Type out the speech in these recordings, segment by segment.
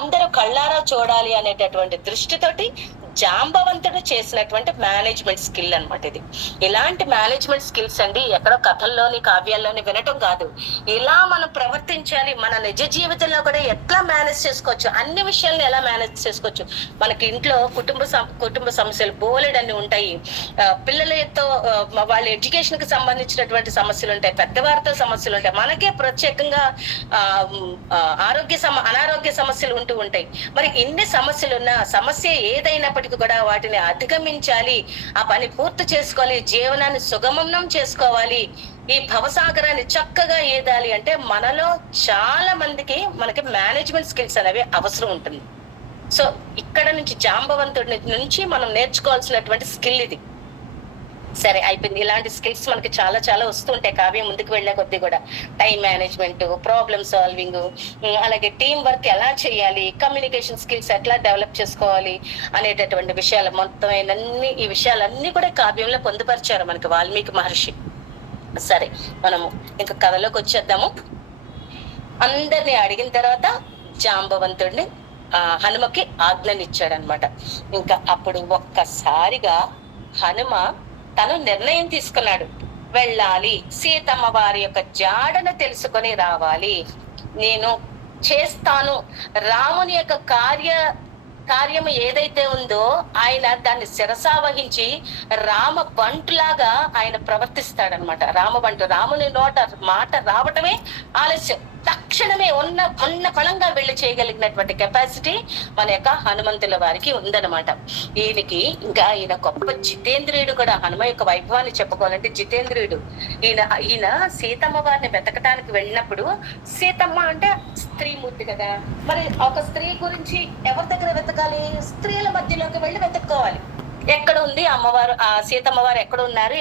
అందరూ కళ్ళారా చూడాలి అనేటటువంటి దృష్టితోటి జాంబవంతుడు చేసినటువంటి మేనేజ్మెంట్ స్కిల్ అన్నమాట ఇది. ఇలాంటి మేనేజ్మెంట్ స్కిల్స్ అండి ఎక్కడో కథల్లోని కావ్యాల్లోని వినటం కాదు, ఇలా మనం ప్రవర్తించాలి. మన నిజ జీవితంలో కూడా ఎట్లా మేనేజ్ చేసుకోవచ్చు, అన్ని విషయాలను ఎలా మేనేజ్ చేసుకోవచ్చు. మనకి ఇంట్లో కుటుంబ సమస్యలు బోలెడన్ని ఉంటాయి. పిల్లలతో వాళ్ళ ఎడ్యుకేషన్ కి సంబంధించినటువంటి సమస్యలు ఉంటాయి, పెద్దవారితో సమస్యలు ఉంటాయి, మనకే ప్రత్యేకంగా అనారోగ్య సమస్యలు ఉంటూ ఉంటాయి. మరి ఇన్ని సమస్యలున్నా సమస్య ఏదైనప్పటికీ కూడా వాటిని అధిగమించాలి, ఆ పని పూర్తి చేసుకోవాలి, జీవనాన్ని సుగమనం చేసుకోవాలి, ఈ భవసాగరాన్ని చక్కగా ఈదాలి అంటే మనలో చాలా మందికి మనకి మేనేజ్మెంట్ స్కిల్స్ అనేవి అవసరం ఉంటుంది. సో ఇక్కడ నుంచి జాంబవంతుడి నుంచి మనం నేర్చుకోవాల్సినటువంటి స్కిల్ ఇది. సరే అయిపోయింది. ఇలాంటి స్కిల్స్ మనకి చాలా చాలా వస్తుంటాయి కావ్యం ముందుకు వెళ్లే కొద్దీ కూడా. టైం మేనేజ్మెంట్, ప్రాబ్లమ్ సాల్వింగ్, అలాగే టీం వర్క్ ఎలా చేయాలి, కమ్యూనికేషన్ స్కిల్స్ ఎట్లా డెవలప్ చేసుకోవాలి అనేటటువంటి విషయాలు మొత్తం ఈ విషయాలన్నీ కూడా కావ్యంలో పొందుపరిచారు మనకి వాల్మీకి మహర్షి. సరే మనము ఇంకా కథలోకి వచ్చేద్దాము. అందరినీ అడిగిన తర్వాత జాంబవంతుడిని హనుమకి ఆజ్ఞనిచ్చాడనమాట. ఇంకా అప్పుడు ఒక్కసారిగా హనుమ తను నిర్ణయం తీసుకున్నాడు, వెళ్ళాలి, సీతమ్మ వారి యొక్క జాడను తెలుసుకొని రావాలి, నేను చేస్తాను. రాముని యొక్క కార్యము ఏదైతే ఉందో ఆయన దాన్ని శిరసావహించి రామ బంటులాగా ఆయన ప్రవర్తిస్తాడనమాట. రాముని నోట మాట రావటమే ఆలస్యం, తక్షణమే ఉన్న ఫలంగా వెళ్ళి చేయగలిగినటువంటి కెపాసిటీ మన యొక్క హనుమంతుల వారికి ఉందన్నమాట. ఈయన గొప్ప జితేంద్రియుడు కూడా. హనుమ యొక్క వైభవాన్ని చెప్పుకోవాలంటే జితేంద్రియుడు. ఈయన సీతమ్మ వారిని వెతకటానికి వెళ్ళినప్పుడు, సీతమ్మ అంటే స్త్రీమూర్తి కదా, మరి ఒక స్త్రీ గురించి ఎవరి దగ్గర వెతకాలి? స్త్రీల మధ్యలోకి వెళ్ళి వెతుక్కోవాలి. ఎక్కడ ఉంది అమ్మవారు, ఆ సీతమ్మ వారు ఎక్కడ ఉన్నారు,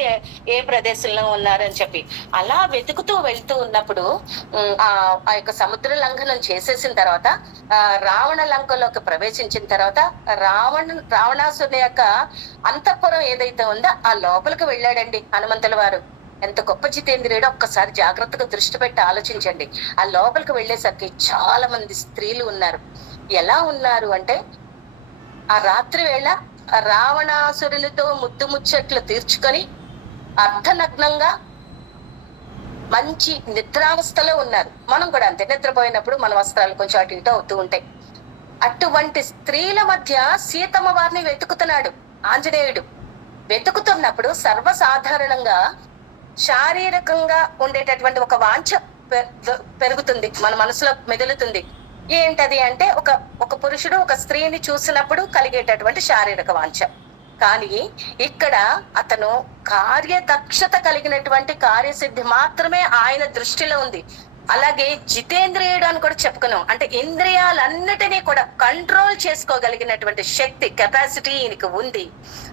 ఏ ప్రదేశంలో ఉన్నారు అని చెప్పి అలా వెతుకుతూ వెళ్తూ ఉన్నప్పుడు ఆ యొక్క సముద్ర లంఘనం చేసేసిన తర్వాత రావణ లంకలోకి ప్రవేశించిన తర్వాత రావణాసుని యొక్క అంతఃపురం ఏదైతే ఉందో ఆ లోపలికి వెళ్ళాడండి హనుమంతుల వారు. ఎంత గొప్ప జితేంద్రియుడు, ఒక్కసారి జాగ్రత్తగా దృష్టి పెట్టి ఆలోచించండి. ఆ లోపలికి వెళ్ళేసరికి చాలా మంది స్త్రీలు ఉన్నారు. ఎలా ఉన్నారు అంటే, ఆ రాత్రి వేళ రావణాసురునితో ముచ్చట్లు తీర్చుకొని అర్ధనగ్నంగా మంచి నిద్రావస్థలో ఉన్నారు. మనం కూడా అంతే, నిద్రపోయినప్పుడు మన వస్త్రాలు కొంచెం అటు ఇటు అవుతూ ఉంటాయి. అటువంటి స్త్రీల మధ్య సీతమ్మ వారిని వెతుకుతున్నాడు ఆంజనేయుడు. వెతుకుతున్నప్పుడు సర్వసాధారణంగా శారీరకంగా ఉండేటటువంటి ఒక వాంఛ పెరుగుతుంది, మన మనసులో మెదులుతుంది. ఏంటది అంటే, ఒక పురుషుడు ఒక స్త్రీని చూసినప్పుడు కలిగేటటువంటి శారీరక వాంఛ. కానీ ఇక్కడ అతను కార్యదక్షత కలిగినటువంటి కార్యసిద్ధి మాత్రమే ఆయన దృష్టిలో ఉంది. అలాగే జితేంద్రియుడు అని కూడా చెప్పుకున్నాం. అంటే ఇంద్రియాలన్నిటినీ కూడా కంట్రోల్ చేసుకోగలిగినటువంటి శక్తి, కెపాసిటీ ఈయనకి ఉంది,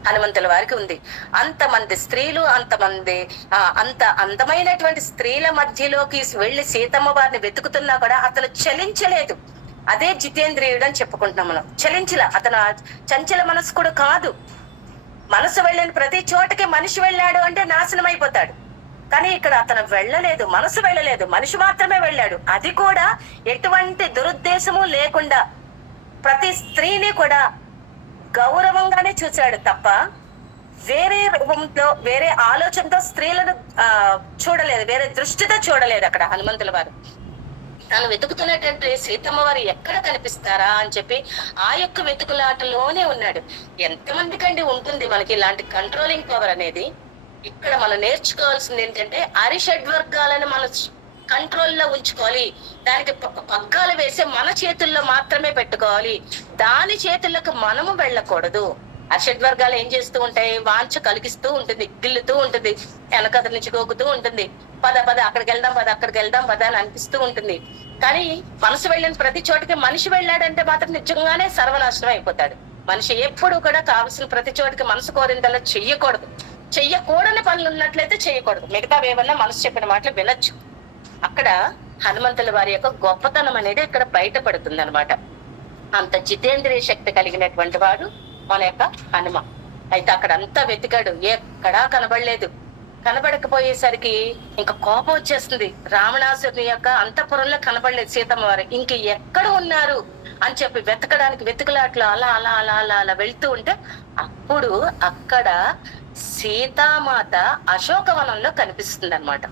హనుమంతుల వారికి ఉంది. అంతమంది స్త్రీలు, అంత అందమైనటువంటి స్త్రీల మధ్యలోకి వెళ్ళి సీతమ్మ వారిని వెతుకుతున్నా కూడా అతను చలించలేదు. అదే జితేంద్రియుడు అని చెప్పుకుంటున్నాం మనం. అతను చంచల మనసు కూడా కాదు. మనసు వెళ్ళిన ప్రతి చోటకి మనిషి వెళ్ళాడు అంటే నాశనం అయిపోతాడు. కానీ ఇక్కడ అతను వెళ్ళలేదు, మనసు వెళ్ళలేదు, మనిషి మాత్రమే వెళ్ళాడు. అది కూడా ఎటువంటి దురుద్దేశము లేకుండా ప్రతి స్త్రీని కూడా గౌరవంగానే చూశాడు తప్ప వేరే రూపంతో, వేరే ఆలోచనతో స్త్రీలను చూడలేదు, వేరే దృష్టితో చూడలేదు. అక్కడ హనుమంతుల వారు తను వెతుకుతున్నటువంటి సీతమ్మ వారు ఎక్కడ కనిపిస్తారా అని చెప్పి ఆ యొక్క వెతుకులాటలోనే ఉన్నాడు. ఎంతమందికండి ఉంటుంది మనకి ఇలాంటి కంట్రోలింగ్ పవర్ అనేది? ఇక్కడ మనం నేర్చుకోవాల్సింది ఏంటంటే, అరిషడ్వర్గాలను మనం కంట్రోల్లో ఉంచుకోవాలి. దానికి పగ్గాలు వేసి మన చేతుల్లో మాత్రమే పెట్టుకోవాలి, దాని చేతుల్లోకి మనము వెళ్ళకూడదు. అరిషడ్వర్గాలు ఏం చేస్తూ ఉంటాయి? వాంఛ కలిగిస్తూ ఉంటుంది, గిల్లుతూ ఉంటుంది, వెనకద నుంచి గోగుతూ ఉంటుంది, పద అక్కడికి వెళ్దాం పద అని అనిపిస్తూ ఉంటుంది. కానీ మనసు వెళ్ళిన ప్రతి చోటికి మనిషి వెళ్ళాడంటే మాత్రం నిజంగానే సర్వనాశనం అయిపోతాడు. మనిషి ఎప్పుడు కూడా కావలసిన ప్రతి చోటికి మనసు కోరిందల్లా చెయ్యకూడని పనులు ఉన్నట్లయితే చేయకూడదు. మిగతా ఏమన్నా మనసు చెప్పిన మాటలు వినొచ్చు. అక్కడ హనుమంతుల వారి యొక్క గొప్పతనం అనేది ఇక్కడ బయటపడుతుంది అనమాట. అంత జితేంద్రియ శక్తి కలిగినటువంటి వాడు మన యొక్క హనుమ. అయితే అక్కడ అంతా వెతికాడు, ఎక్కడా కనబడలేదు. కనబడకపోయేసరికి ఇంకా కోపం వచ్చేస్తుంది. రావణాసురుని యొక్క అంతఃపురంలో కనబడలేదు సీతమ్మ వారు. ఇంక ఎక్కడ ఉన్నారు అని చెప్పి వెతుకులాట్లు అలా అలా అలా అలా అలా వెళ్తూ ఉంటే అప్పుడు అక్కడ సీతామాత అశోకవనంలో కనిపిస్తుంది అనమాట.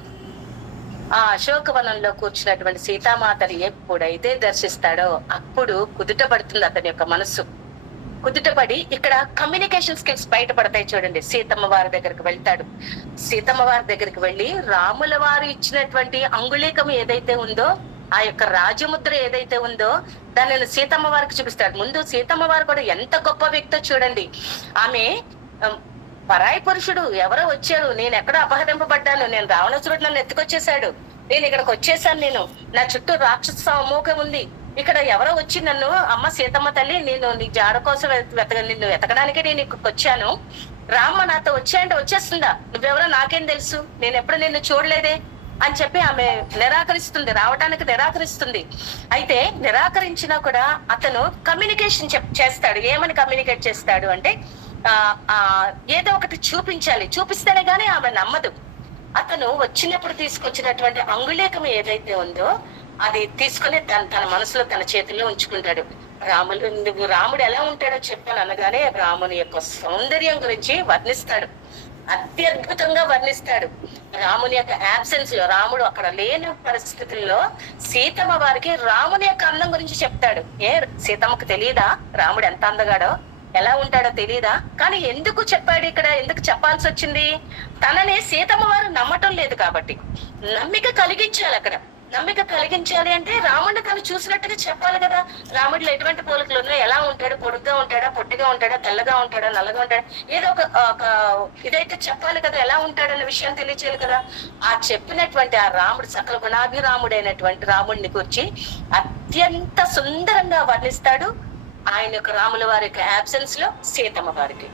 ఆ అశోకవనంలో కూర్చున్నటువంటి సీతామాతని ఎప్పుడైతే దర్శిస్తాడో అప్పుడు కుదుట పడుతుంది అతని యొక్క మనస్సు. కుదుటపడి ఇక్కడ కమ్యూనికేషన్ స్కిల్స్ బయటపడతాయి చూడండి. సీతమ్మ వారి దగ్గరికి వెళ్తాడు. సీతమ్మ వారి దగ్గరికి వెళ్ళి రాముల వారు ఇచ్చినటువంటి అంగుళీకం ఏదైతే ఉందో, ఆ యొక్క రాజముద్ర ఏదైతే ఉందో దానిని సీతమ్మ వారికి చూపిస్తాడు. ముందు సీతమ్మ వారు కూడా ఎంత గొప్ప వ్యక్తో చూడండి. ఆమె పరాయి పురుషుడు ఎవరో వచ్చాడు, నేను ఎక్కడో అపహరింపబడ్డాను, నేను రావణాసురుడు నన్ను ఎత్తుకొచ్చేసాడు, నేను ఇక్కడికి వచ్చేసాను, నేను నా చుట్టూ రాక్షస సమూహం ఉంది, ఇక్కడ ఎవరో వచ్చి నన్ను అమ్మ సీతమ్మ తల్లి నేను నీ జాడ కోసం నిన్ను వెతకడానికే నేను ఇక్కడికి వచ్చాను, రామ్మ నాతో వచ్చాయంటే వచ్చేస్తుందా, నువ్వెవరో నాకేం తెలుసు, నేను ఎప్పుడు నిన్ను చూడలేదే అని చెప్పి ఆమె నిరాకరిస్తుంది, రావటానికి నిరాకరిస్తుంది. అయితే నిరాకరించినా కూడా అతను కమ్యూనికేషన్ చేస్తాడు. ఏమని కమ్యూనికేట్ చేస్తాడు అంటే ఏదో ఒకటి చూపించాలి, చూపిస్తేనే గానీ ఆమె నమ్మదు. అతను వచ్చినప్పుడు తీసుకొచ్చినటువంటి అంగుళీకం ఏదైతే ఉందో అది తీసుకుని తన మనసులో తన చేతుల్లో ఉంచుకుంటాడు. రాముడు ఎలా ఉంటాడో చెప్పాను అనగానే రాముని యొక్క సౌందర్యం గురించి వర్ణిస్తాడు, అత్యద్భుతంగా వర్ణిస్తాడు. రాముని యొక్క యాబ్సెన్స్ లో, రాముడు అక్కడ లేని పరిస్థితుల్లో సీతమ్మ వారికి రాముని యొక్క అందం గురించి చెప్తాడు. సీతమ్మకు తెలియదా రాముడు ఎంత అందగాడో, ఎలా ఉంటాడో తెలియదా? కానీ ఎందుకు చెప్పాడు ఇక్కడ, ఎందుకు చెప్పాల్సి వచ్చింది? తనని సీతమ్మ వారు నమ్మటం లేదు కాబట్టి నమ్మిక కలిగించాలి. అక్కడ నమ్మిక కలిగించాలి అంటే రాముడిని తను చూసినట్టుగా చెప్పాలి కదా. రాముడిలో ఎటువంటి పోలికలు ఉన్నాయి, ఎలా ఉంటాడు, పొడుగ్గా ఉంటాడా, పొట్టిగా ఉంటాడా, తెల్లగా ఉంటాడా, నల్లగా ఉంటాడా, ఏదో ఒక ఇదైతే చెప్పాలి కదా, ఎలా ఉంటాడన్న విషయం తెలియచేయాలి కదా. ఆ చెప్పినటువంటి ఆ రాముడు సకల గుణాభిరాముడైనటువంటి రాముడిని గురించి అత్యంత సుందరంగా వర్ణిస్తాడు. ఆయన యొక్క రాముల వారి యొక్క యాబ్సెన్స్ లో సీతమ్మ వారికి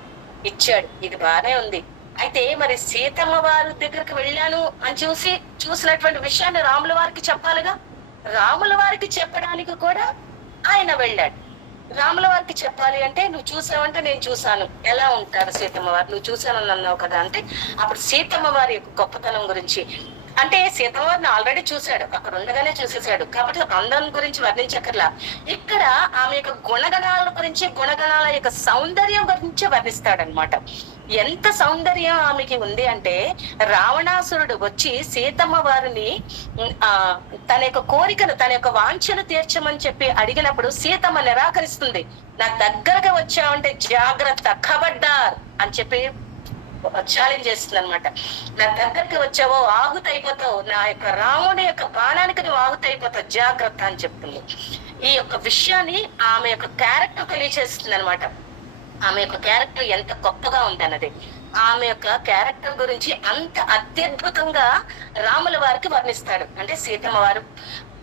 ఇచ్చాడు. ఇది బాగానే ఉంది. అయితే మరి సీతమ్మ వారి దగ్గరికి వెళ్ళాను అని చూసినటువంటి విషయాన్ని రాముల వారికి చెప్పాలిగా. రాముల వారికి చెప్పడానికి కూడా ఆయన వెళ్ళాడు. రాముల వారికి చెప్పాలి అంటే నువ్వు చూసావంటే నేను చూసాను, ఎలా ఉంటారు సీతమ్మ వారు, నువ్వు చూసానని అన్నావు కదా అంటే అప్పుడు సీతమ్మ వారి యొక్క గొప్పతనం గురించి, అంటే సీతమ్మ వారిని ఆల్రెడీ చూశాడు, అక్కడ ఉండగానే చూసేశాడు కాబట్టి అందం గురించి వర్ణించక్కర్లా. ఇక్కడ ఆమె యొక్క గుణగణాల గురించి, గుణగణాల యొక్క సౌందర్యం గురించి వర్ణిస్తాడనమాట. ఎంత సౌందర్యం ఆమెకి ఉంది అంటే రావణాసురుడు వచ్చి సీతమ్మ వారిని తన యొక్క కోరికను, తన యొక్క వాంఛను తీర్చమని చెప్పి అడిగినప్పుడు సీతమ్మ నిరాకరిస్తుంది. నా దగ్గరగా వచ్చావంటే జాగ్రత్త, ఖబర్దార్ అని చెప్పి ఛాలెంజ్ చేస్తుంది అనమాట. నా దగ్గరికి వచ్చావో ఆహుతైపోతావు, నా యొక్క రాముని యొక్క బాణానికి నువ్వు ఆహుతైపోతావు, జాగ్రత్త అని చెప్తుంది. ఈ యొక్క విషయాన్ని ఆమె యొక్క క్యారెక్టర్ తెలియచేస్తుంది అనమాట. ఆమె యొక్క క్యారెక్టర్ ఎంత గొప్పగా ఉంది అన్నది. ఆమె యొక్క క్యారెక్టర్ గురించి అంత అత్యద్భుతంగా రాముల వారికి వర్ణిస్తాడు. అంటే సీతమ్మ వారు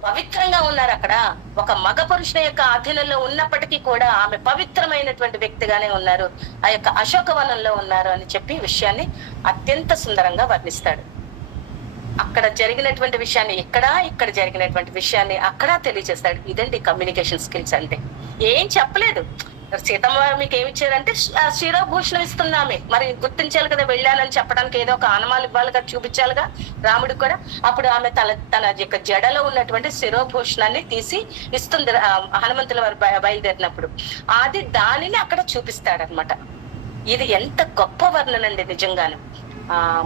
పవిత్రంగా ఉన్నారు. అక్కడ ఒక మగ పురుషుని యొక్క అధీనంలో ఉన్నప్పటికీ కూడా ఆమె పవిత్రమైనటువంటి వ్యక్తిగానే ఉన్నారు, ఆ యొక్క అశోకవనంలో ఉన్నారు అని చెప్పి విషయాన్ని అత్యంత సుందరంగా వర్ణిస్తాడు. అక్కడ జరిగినటువంటి విషయాన్ని ఇక్కడ జరిగినటువంటి విషయాన్ని అక్కడ తెలియజేస్తాడు. ఇదండి కమ్యూనికేషన్ స్కిల్స్ అంటే. ఏం చెప్పలేదు. సీతమ్మ వారు మీకు ఏమి ఇచ్చారంటే శిరోభూషణం ఇస్తున్నామే, మరి గుర్తించాలి కదా, వెళ్ళాలని చెప్పడానికి ఏదో ఒక ఆనమాలు ఇవ్వాలి కదా, చూపించాలిగా రాముడికి కూడా. అప్పుడు ఆమె తన యొక్క జడలో ఉన్నటువంటి శిరోభూషణాన్ని తీసి ఇస్తుంది హనుమంతుల వారు బయలుదేరినప్పుడు. దానిని అక్కడ చూపిస్తాడనమాట. ఇది ఎంత గొప్ప వర్ణనండి నిజంగాను.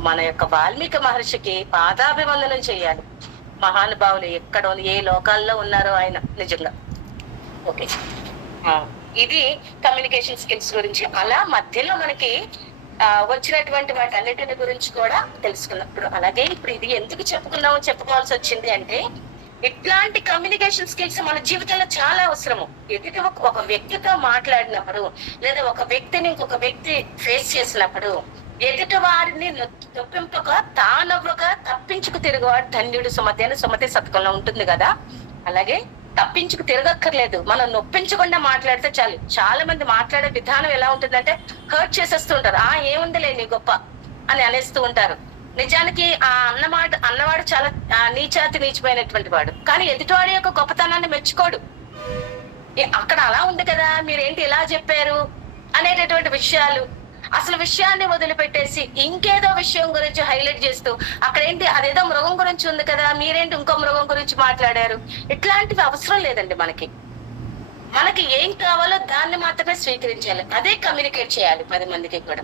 మన యొక్క వాల్మీకి మహర్షికి పాదాభివందనం చేయాలి. మహానుభావులు ఎక్కడ ఏ లోకాల్లో ఉన్నారో ఆయన నిజంగా. ఓకే, ఇది కమ్యూనికేషన్ స్కిల్స్ గురించి. అలా మధ్యలో మనకి వచ్చినటువంటి వాటి అన్నిటిని గురించి కూడా తెలుసుకున్నప్పుడు, అలాగే ఇప్పుడు ఇది ఎందుకు చెప్పుకోవాల్సి వచ్చింది అంటే ఇట్లాంటి కమ్యూనికేషన్ స్కిల్స్ మన జీవితంలో చాలా అవసరము. ఎదుటి ఒక వ్యక్తితో మాట్లాడినప్పుడు లేదా ఒక వ్యక్తిని ఇంకొక వ్యక్తి ఫేస్ చేసినప్పుడు ఎదుటి వారిని నొప్పింపక తానవ్వక తప్పించుకు తిరుగువాడు ధన్యుడు సుమతి అని సుమతి శతకంలో ఉంటుంది కదా. అలాగే తప్పించుకు తిరగక్కర్లేదు, మనం నొప్పించకుండా మాట్లాడితే చాలు. చాలా మంది మాట్లాడే విధానం ఎలా ఉంటుందంటే హర్ట్ చేసేస్తూ ఉంటారు. ఏముందిలే నీ గొప్ప అని అనేస్తూ ఉంటారు. నిజానికి అన్నవాడు చాలా నీచిపోయినటువంటి వాడు, కానీ ఎదుటివాడి యొక్క గొప్పతనాన్ని మెచ్చుకోడు. అక్కడ అలా ఉంది కదా, మీరేంటి ఇలా చెప్పారు అనేటటువంటి విషయాలు అసలు విషయాన్ని వదిలిపెట్టేసి ఇంకేదో విషయం గురించి హైలైట్ చేస్తూ అక్కడ ఏంటి అదేదో మృగం గురించి ఉంది కదా, మీరేంటి ఇంకో మృగం గురించి మాట్లాడారు. ఇట్లాంటివి అవసరం లేదండి. మనకి ఏం కావాలో దాన్ని మాత్రమే స్వీకరించాలి, అదే కమ్యూనికేట్ చేయాలి 10 మందికి కూడా.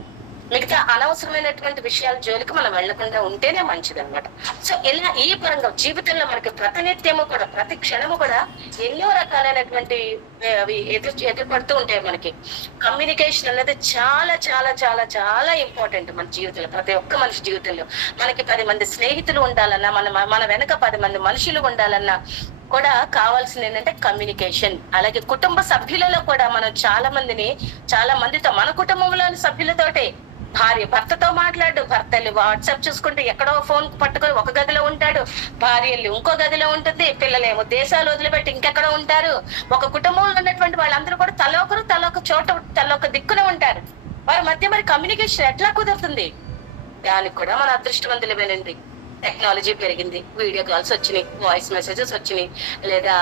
మిగతా అనవసరమైనటువంటి విషయాల జోలికి మనం వెళ్లకుండా ఉంటేనే మంచిది అనమాట. సో ఇలా ఈ పరంగా జీవితంలో మనకి ప్రతినిత్యము కూడా, ప్రతి క్షణము కూడా ఎన్నో రకాలైనటువంటి అవి ఎదుర్పడుతూ ఉంటాయి. మనకి కమ్యూనికేషన్ అనేది చాలా చాలా చాలా చాలా ఇంపార్టెంట్ మన జీవితంలో, ప్రతి ఒక్క మనిషి జీవితంలో. మనకి 10 మంది స్నేహితులు ఉండాలన్నా, మన వెనక 10 మంది మనుషులు ఉండాలన్నా కూడా కావాల్సింది ఏంటంటే కమ్యూనికేషన్. అలాగే కుటుంబ సభ్యులలో కూడా మనం చాలా మందితో, మన కుటుంబంలోని సభ్యులతోటే, భార్య భర్తతో మాట్లాడు, భర్తలు వాట్సాప్ చూసుకుంటే ఎక్కడో ఫోన్ పట్టుకొని ఒక గదిలో ఉంటాడు, భార్యలు ఇంకో గదిలో ఉంటుంది, పిల్లలేమో దేశాలు వదిలిపెట్టి ఇంకెక్కడో ఉంటారు. ఒక కుటుంబంలో ఉన్నటువంటి వాళ్ళందరూ కూడా తలొక చోట, తలొక దిక్కున ఉంటారు. వారి మధ్య మరి కమ్యూనికేషన్ ఎట్లా కుదురుతుంది? దానికి కూడా మన అదృష్టవంతులమేనండి. టెక్నాలజీ పెరిగింది, వీడియో కాల్స్ వచ్చినాయి, వాయిస్ మెసేజెస్ వచ్చినాయి, లేదా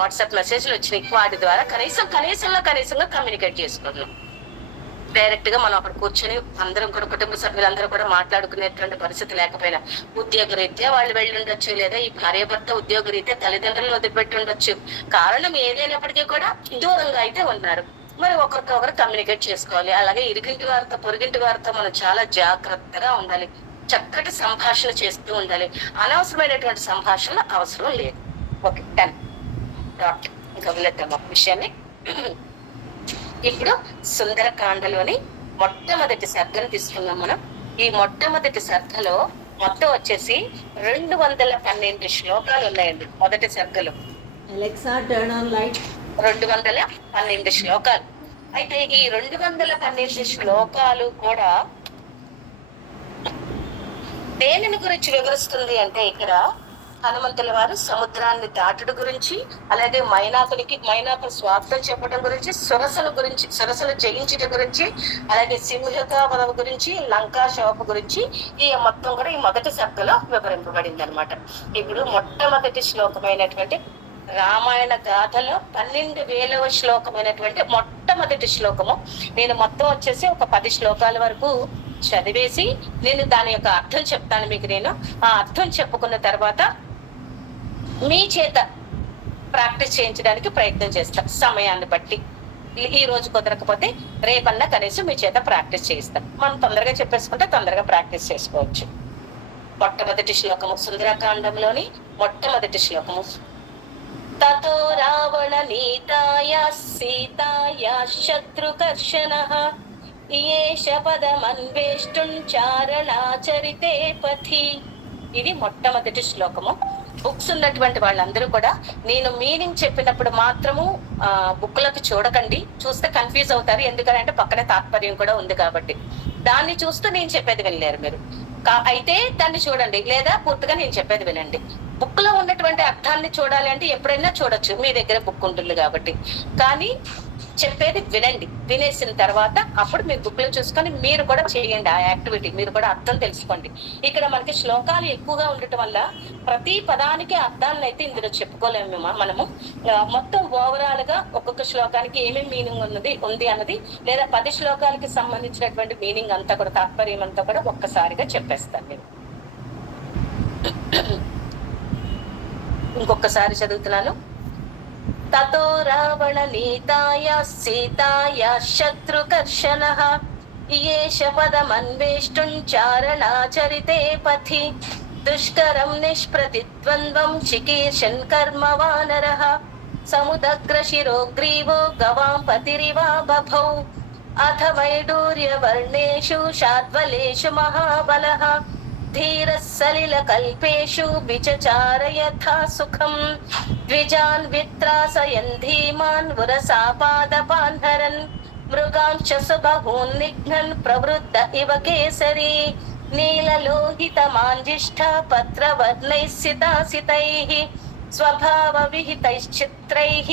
వాట్సాప్ మెసేజ్లు వచ్చినాయి. వాటి ద్వారా కనీసంగా కమ్యూనికేట్ చేసుకుంటున్నాం. డైరెక్ట్ గా మనం అక్కడ కూర్చొని అందరం కూడా, కుటుంబ సభ్యులందరూ కూడా మాట్లాడుకునేటువంటి పరిస్థితి లేకపోయినా, ఉద్యోగ రీత్యా వాళ్ళు వెళ్ళి ఉండొచ్చు, లేదా ఈ భార్య భర్త ఉద్యోగ రీత్యా తల్లిదండ్రులను వదిలిపెట్టి ఉండొచ్చు. కారణం ఏదైనప్పటికీ కూడా దూరంగా అయితే ఉన్నారు. మరి ఒకరికొకరు కమ్యూనికేట్ చేసుకోవాలి. అలాగే ఇరుగింటి వారితో, పొరుగింటి వారితో మనం చాలా జాగ్రత్తగా ఉండాలి. చక్కటి సంభాషణ చేస్తూ ఉండాలి. అనవసరమైనటువంటి సంభాషణ అవసరం లేదు. Okay, done. ఇంకా వెళ్ళేద్దాం ఒక విషయాన్ని. ఇప్పుడు సుందరకాండలోని మొట్టమొదటి సర్గను తీసుకున్నాం మనం. ఈ మొట్టమొదటి సర్గలో మొత్తం వచ్చేసి 212 శ్లోకాలు ఉన్నాయండి. మొదటి సర్గలో 212 శ్లోకాలు. అయితే ఈ 212 శ్లోకాలు కూడా దేనిని గురించి వివరిస్తుంది అంటే, ఇక్కడ హనుమంతుల వారు సముద్రాన్ని దాటుడు గురించి, అలాగే మైనాకు స్వార్థం చెప్పడం గురించి, సురసలు జయించడం గురించి, అలాగే సింహకావరం గురించి, లంకా శోభ గురించి ఈ మొత్తం కూడా ఈ మొదటి సర్గలో వివరింపబడింది అనమాట. ఇప్పుడు మొట్టమొదటి శ్లోకమైనటువంటి రామాయణ గాథలో 12,000వ శ్లోకమైనటువంటి మొట్టమొదటి శ్లోకము. నేను మొత్తం వచ్చేసి ఒక 10 శ్లోకాల వరకు చదివేసి నేను దాని యొక్క అర్థం చెప్తాను మీకు. నేను ఆ అర్థం చెప్పుకున్న తర్వాత మీ చేత ప్రాక్టీస్ చేయించడానికి ప్రయత్నం చేస్తాను సమయాన్ని బట్టి. ఈ రోజు కుదరకపోతే రేపన్నా కనీసం మీ చేత ప్రాక్టీస్ చేయిస్తాను. మనం తొందరగా చెప్పేసుకుంటే తొందరగా ప్రాక్టీస్ చేసుకోవచ్చు. మొట్టమొదటి శ్లోకము, సుందరకాండంలోని మొట్టమొదటి శ్లోకము. తతో రావణ నీతాయ సీతాయ శత్రుకర్షణః ఈయేష పదమన్వేష్టుం చారణాచరితే పథి. ఇది మొట్టమొదటి శ్లోకము. బుక్స్ ఉన్నటువంటి వాళ్ళందరూ కూడా నేను మీనింగ్ చెప్పినప్పుడు మాత్రము బుక్లకు చూడకండి. చూస్తే కన్ఫ్యూజ్ అవుతారు, ఎందుకంటే పక్కనే తాత్పర్యం కూడా ఉంది కాబట్టి. దాన్ని చూస్తూ నేను చెప్పేది వినలేరు మీరు. అయితే దాన్ని చూడండి, లేదా పూర్తిగా నేను చెప్పేది వినండి. బుక్ లో ఉన్నటువంటి అర్థాన్ని చూడాలి అంటే ఎప్పుడైనా చూడొచ్చు, మీ దగ్గర బుక్ ఉంటుంది కాబట్టి. కానీ చెప్పేది వినండి. వినేసిన తర్వాత అప్పుడు మీరు బుక్ లో చూసుకొని మీరు కూడా చేయండి ఆ యాక్టివిటీ. మీరు కూడా అర్థం తెలుసుకోండి. ఇక్కడ మనకి శ్లోకాలు ఎక్కువగా ఉండటం వల్ల ప్రతి పదానికి అర్థాలను అయితే ఇందులో చెప్పుకోలేము మనము. మొత్తం ఓవరాల్ గా ఒక్కొక్క శ్లోకానికి ఏమేమి మీనింగ్ ఉంది అన్నది, లేదా 10 శ్లోకాలకి సంబంధించినటువంటి మీనింగ్ అంతా కూడా, తాత్పర్యం అంతా కూడా ఒక్కసారిగా చెప్పేస్తాను నేను. ఇంకొకసారి చదువుతున్నాను. తతో రావణ నీతాయ సీతాయ శత్రుకర్షణః ఈయేష పదమన్వేష్టుం చారణాచరితే పథి దుష్కరం నిష్ప్రతిద్వంద్వం చికీర్షన్ కర్మ వానరః సముదగ్రశిరోగ్రీవో గవాం పతిరివా బభౌ అథ వైడూర్యవర్ణేషు శాద్వలేషు మహాబలః ధీరః సలిలకల్పేషు విచచార యథా సుఖం ద్విజాన్ విత్రాసయన్ ధీమాన్ వరసాపాదపాన్ హరన్ మృగాంశ సుబహూన్ నిఘ్నన్ ప్రవృద్ధ ఇవ కేసరీ నీలలోహితమాంజిష్ఠ పత్రవర్ణైః సితాసితైః స్వభావ విహితైశ్చిత్రైః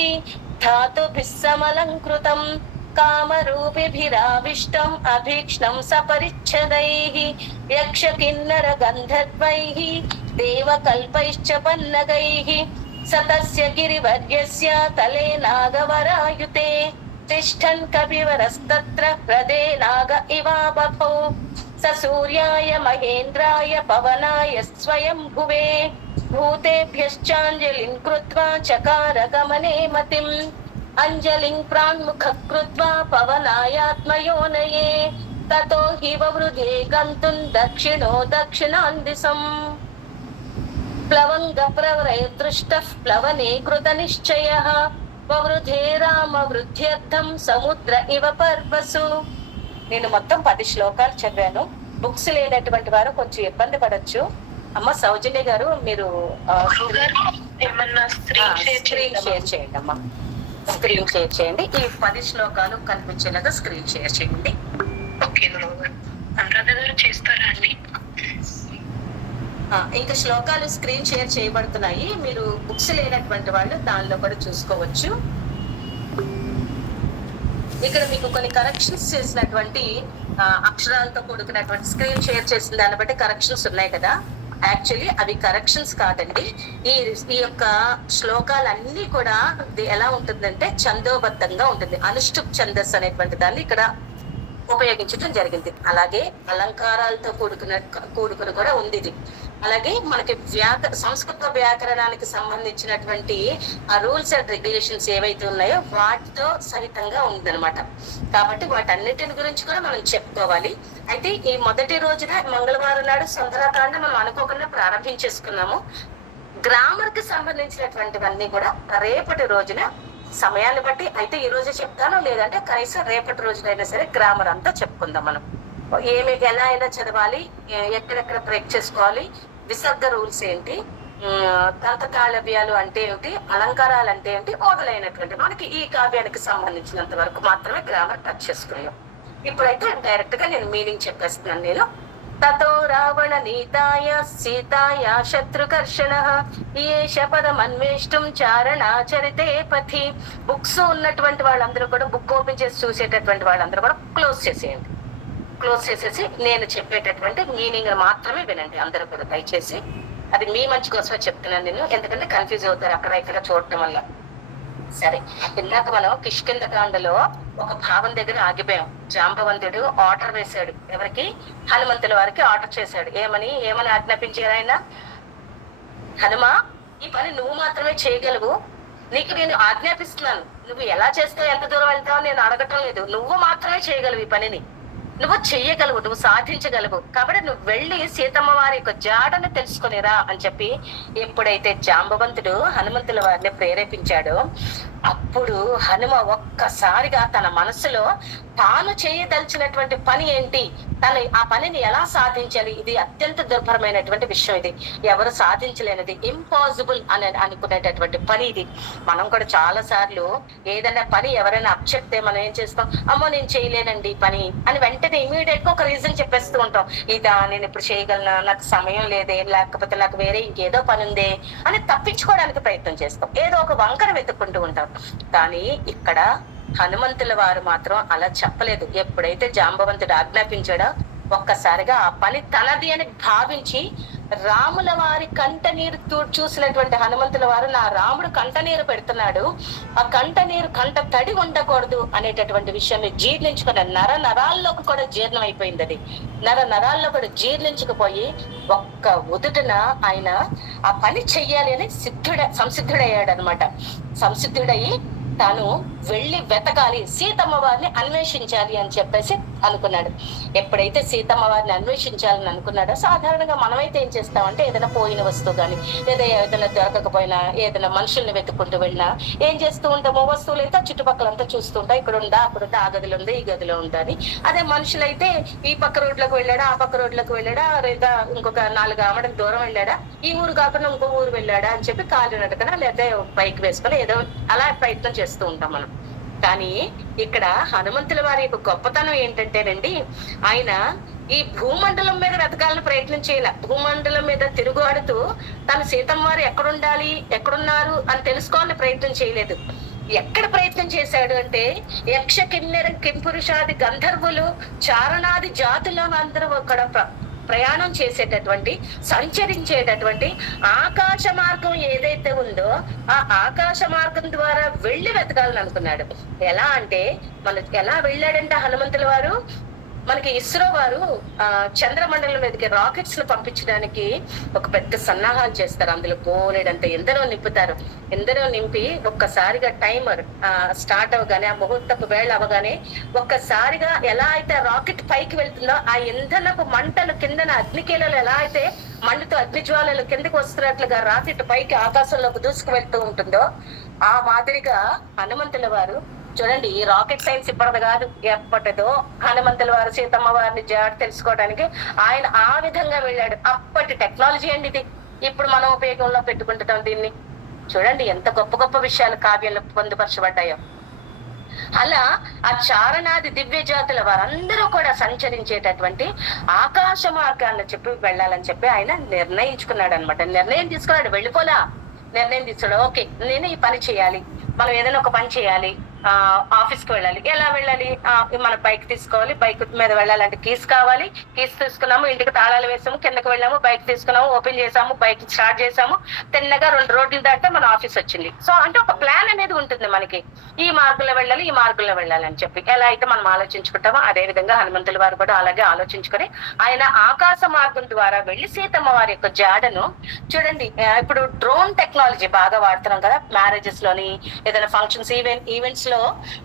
ధాతుభిః సమలంకృతం కామరూపిభిరావిష్టం అభీక్ష్ణం సపరిచ్ఛదైః యక్ష కిన్నర గంధర్వైః దేవకల్పైశ్చ పన్నగైః సతస్య గిరివర్యస్య తలే నాగవరాయుతే తిష్టన్ కవివరస్తత్ర హ్రదే నాగ ఇవా బభౌ స సూర్యాయ మహేంద్రాయ పవనాయ స్వయం భువే భూతేభ్యశ్చాంజలిం కృత్వా చకార గమనే మతిం అంజలిం ప్రాన్ముఖ కృత్వా పవనాయాత్మయోనయే తతో హి వవృధే గంతుం దక్షిణో దక్షిణాన్ దిశం ప్లవంగ ప్రవరయదృష్టః ప్లవనే కృత నిశ్చయః వవృధే రామ వృద్ధ్యర్థం సముద్ర ఇవ పర్వసు. నేను మొత్తం 10 శ్లోకాలు చదివాను. బుక్స్ లేనటువంటి వారు కొంచెం ఇబ్బంది పడొచ్చు. అమ్మ సౌజన్య గారు మీరు స్క్రీన్ షేర్ చేయండి అమ్మా. స్క్రీన్ షేర్ చేయండి. ఈ 10 శ్లోకాలు కనిపించేలాగా స్క్రీన్ షేర్ చేయండి. ఇంకా శ్లోకాలు స్క్రీన్ షేర్ చేయబడుతున్నాయి. మీరు బుక్స్ లేనటువంటి వాళ్ళు దానిలో కూడా చూసుకోవచ్చు. ఇక్కడ మీకు కొన్ని కరెక్షన్స్ చేసినటువంటి అక్షరాలతో కూడుకున్నటువంటి స్క్రీన్ షేర్ చేసిన దాన్ని బట్టి కరెక్షన్స్ ఉన్నాయి కదా. యాక్చువల్లీ అవి కరెక్షన్స్ కాదండి. ఈ యొక్క శ్లోకాలన్నీ కూడా ఎలా ఉంటుందంటే ఛందోబద్ధంగా ఉంటుంది. అనుష్ఠుప్ ఛందస్సు అనేటువంటి దాన్ని ఇక్కడ ఉపయోగించడం జరిగింది. అలాగే అలంకారాలతో కూడుకుని కూడా ఉంది ఇది. అలాగే మనకి సంస్కృత వ్యాకరణానికి సంబంధించినటువంటి ఆ రూల్స్ అండ్ రెగ్యులేషన్స్ ఏవైతే ఉన్నాయో వాటితో సహితంగా ఉందన్నమాట. కాబట్టి వాటన్నిటిని గురించి కూడా మనం చెప్పుకోవాలి. అయితే ఈ మొదటి రోజున మంగళవారం నాడు సుందరకాండ మనం అనుకోకుండా ప్రారంభించేసుకున్నాము. గ్రామర్ కి సంబంధించినటువంటివన్నీ కూడా రేపటి రోజున సమయాన్ని బట్టి అయితే ఈ రోజే చెప్తాను, లేదంటే కనీసం రేపటి రోజునైనా సరే గ్రామర్ అంతా చెప్పుకుందాం. మనం ఎలా అయినా చదవాలి, ఎక్కడెక్కడ బ్రేక్ చేసుకోవాలి, విసర్గ రూల్స్ ఏంటి, దంతకాళవ్యాలు అంటే ఏమిటి, అలంకారాలు అంటే ఏంటి, మొదలైనటువంటి మనకి ఈ కావ్యానికి సంబంధించినంత వరకు మాత్రమే గ్రామర్ టచ్ చేసుకున్నాం. ఇప్పుడైతే డైరెక్ట్ గా నేను మీనింగ్ చెప్పేస్తున్నాను. నేను తతో రావణ నీతాయ సీతాయ శత్రుకర్షణ ఏష పదమన్వేష్టం చారణాచరితే పథి. బుక్స్ ఉన్నటువంటి వాళ్ళందరూ కూడా బుక్ ఓపెన్ చేసి చూసేటటువంటి వాళ్ళందరూ కూడా క్లోజ్ చేసేయండి. క్లోజ్ చేసేసి నేను చెప్పేటటువంటి మీనింగ్ మాత్రమే వినండి అందరూ కూడా దయచేసి. అది మీ మంచి కోసమే చెప్తున్నాను నేను, ఎందుకంటే కన్ఫ్యూజ్ అవుతారు అక్కడ ఇక్కడ చూడటం వల్ల. సరే, ఇందాక మనం కిష్కింధకాండలో ఒక భావం దగ్గర ఆగిపోయాం. జాంబవంతుడు ఆర్డర్ వేశాడు. ఎవరికి? హనుమంతుల వారికి ఆర్డర్ చేశాడు. ఏమని ఆజ్ఞాపించారు ఆయన? హనుమా, ఈ పని నువ్వు మాత్రమే చేయగలవు, నీకు నేను ఆజ్ఞాపిస్తున్నాను. నువ్వు ఎలా చేస్తావు, ఎంత దూరం వెళ్తావు నేను అడగటం లేదు, నువ్వు మాత్రమే చేయగలవు ఈ పనిని, నువ్వు చెయ్యగలవు, నువ్వు సాధించగలవు. కాబట్టి నువ్వు వెళ్ళి సీతమ్మ వారి యొక్క జాడను తెలుసుకునిరా అని చెప్పి ఎప్పుడైతే జాంబవంతుడు హనుమంతుల వారిని ప్రేరేపించాడో అప్పుడు హనుమ ఒక్కసారిగా తన మనసులో తాను చేయదలిచినటువంటి పని ఏంటి, తను ఆ పనిని ఎలా సాధించాలి, ఇది అత్యంత దుర్భరమైనటువంటి విషయం, ఇది ఎవరు సాధించలేనిది, ఇంపాసిబుల్ అని అనుకునేటటువంటి పని ఇది. మనం కూడా చాలా సార్లు ఏదైనా పని ఎవరైనా అప్చెప్తే మనం ఏం చేస్తాం, అమ్మో నేను చేయలేనండి పని అని వెంటనే ఇమీడియట్ గా ఒక రీజన్ చెప్పేస్తూ ఉంటాం. ఇదా నేను ఇప్పుడు చేయగలనా, నాకు సమయం లేదే, లేకపోతే నాకు వేరే ఇంకేదో పని ఉందే అని తప్పించుకోవడానికి ప్రయత్నం చేస్తాం. ఏదో ఒక వంకర వెతుక్కుంటూ ఉంటాం. కానీ ఇక్కడ హనుమంతుల వారు మాత్రం అలా చెప్పలేదు. ఎప్పుడైతే జాంబవంతుడు ఆజ్ఞాపించాడో ఒక్కసారిగా ఆ పని తనది అని భావించి రాముల వారి కంటనీరు చూసినటువంటి హనుమంతుల వారు, నా రాముడు కంటనీరు పెడుతున్నాడు, ఆ కంటనీరు కంట తడి ఉండకూడదు అనేటటువంటి విషయాన్ని జీర్ణించుకున్న నరాల్లోకి కూడా జీర్ణం అయిపోయింది. అది నరాల్లో కూడా జీర్ణించుకుపోయి ఒక్క ఉదుటన ఆయన ఆ పని చెయ్యాలి అని సంసిద్ధుడయ్యాడు అనమాట. సంసిద్ధుడయి తాను వెళ్ళి వెతకాలి, సీతమ్మ వారిని అన్వేషించాలి అని చెప్పేసి అనుకున్నాడు. ఎప్పుడైతే సీతమ్మ వారిని అన్వేషించాలని అనుకున్నాడో, సాధారణంగా మనమైతే ఏం చేస్తామంటే ఏదైనా పోయిన వస్తువు కానీ లేదా ఏదైనా దొరకకపోయినా ఏదైనా మనుషుల్ని వెతుక్కుంటూ వెళ్ళినా ఏం చేస్తూ ఉంటామో, వస్తువులు అయితే చుట్టుపక్కలంతా చూస్తుంటా, ఇక్కడ ఉందా అక్కడ ఉందా, ఆ గదిలో ఉంది ఈ గదిలో ఉందా అని. అదే మనుషులైతే ఈ పక్క రోడ్లకు వెళ్ళాడా ఆ పక్క రోడ్లకు వెళ్ళాడా, లేదా ఇంకొక 4 ఆమడల దూరం వెళ్ళాడా, ఈ ఊరు కాకుండా ఇంకో ఊరు వెళ్ళాడా అని చెప్పి కాలు నడకన లేదా బైక్ వేసుకొని ఏదో అలా ప్రయత్నం చేస్తూ ఉంటాం మనం. కానీ ఇక్కడ హనుమంతుల వారి యొక్క గొప్పతనం ఏంటంటేనండి, ఆయన ఈ భూమండలం మీద వెతకాలని ప్రయత్నం చేయాల. భూమండలం మీద తిరుగుఆడుతూ తను సీతమ్మ వారు ఎక్కడుండాలి, ఎక్కడున్నారు అని తెలుసుకోవాలని ప్రయత్నం చేయలేదు. ఎక్కడ ప్రయత్నం చేశాడు అంటే యక్ష కిన్నెర కింపురుషాది గంధర్వులు చారణాది జాతులు అందరూ అక్కడ ప్రయాణం చేసేటటువంటి, సంచరించేటటువంటి ఆకాశ మార్గం ఏదైతే ఉందో ఆ ఆకాశ మార్గం ద్వారా వెళ్ళి వెతకాలని అనుకున్నాడు. ఎలా అంటే ఎలా వెళ్ళాడంటే హనుమంతుల వారు, మనకి ఇస్రో వారు చంద్రమండలం మీదకి రాకెట్స్ ను పంపించడానికి ఒక పెద్ద సన్నాహాలు చేస్తారు. అందులో బోలెడంత ఎందరో నింపుతారు. ఎందరో నింపి ఒక్కసారిగా టైమర్ స్టార్ట్ అవగానే, ఆ ముహూర్తపు వేళ అవగానే ఒక్కసారిగా ఎలా అయితే రాకెట్ పైకి వెళ్తుందో, ఆ ఇంధనపు మంటలు కిందన అగ్నికీలలు ఎలా అయితే మండుతూ అగ్నిజ్వాలలు కిందకి వస్తున్నట్లుగా రాకెట్ పైకి ఆకాశంలోకి దూసుకు వెళ్తూ ఉంటుందో, ఆ మాదిరిగా హనుమంతుల వారు చూడండి, ఈ రాకెట్ సైన్స్ ఇప్పటిది కాదు, ఎప్పటిదో హనుమంతుల వారు సీతమ్మ వారిని జాడ తెలుసుకోవడానికి ఆయన ఆ విధంగా వెళ్ళాడు. అప్పటి టెక్నాలజీ అండి ఇది. ఇప్పుడు మనం ఉపయోగంలో పెట్టుకుంటున్నాం దీన్ని. చూడండి ఎంత గొప్ప గొప్ప విషయాలు కావ్యంలో పొందుపరచబడ్డాయో. అలా ఆ చారణాది దివ్య జాతుల వారందరూ కూడా సంచరించేటటువంటి ఆకాశ మార్గాన్ని చెప్పి వెళ్ళాలని చెప్పి ఆయన నిర్ణయించుకున్నాడు అనమాట. నిర్ణయం తీసుకున్నాడు, వెళ్ళిపోలా. నిర్ణయం తీసుకున్నాడు, ఓకే నేను ఈ పని చేయాలి, మనం ఏదైనా ఒక పని చేయాలి, ఆఫీస్ కి వెళ్ళాలి. ఎలా వెళ్ళాలి? మన బైక్ తీసుకోవాలి, బైక్ మీద వెళ్ళాలంటే కీస్ కావాలి, కీస్ తీసుకున్నాము, ఇంటికి తాళాలు వేసాము, కిందకి వెళ్ళాము, బైక్ తీసుకున్నాము, ఓపెన్ చేసాము, బైక్ స్టార్ట్ చేసాము, తిన్నగా 2 రోడ్లు దాటితే మన ఆఫీస్ వచ్చింది. సో అంటే ఒక ప్లాన్ అనేది ఉంటుంది మనకి, ఈ మార్గంలో వెళ్ళాలి, ఈ మార్గంలో వెళ్ళాలి అని చెప్పి. ఎలా అయితే మనం ఆలోచించుకుంటామో అదే విధంగా హనుమంతుల వారు కూడా అలాగే ఆలోచించుకొని ఆయన ఆకాశ మార్గం ద్వారా వెళ్లి సీతమ్మ వారి యొక్క జాడను చూడండి. ఇప్పుడు డ్రోన్ టెక్నాలజీ బాగా వాడుతున్నాం కదా, మ్యారేజెస్ లోని ఏదైనా ఫంక్షన్స్ ఈవెంట్స్ లో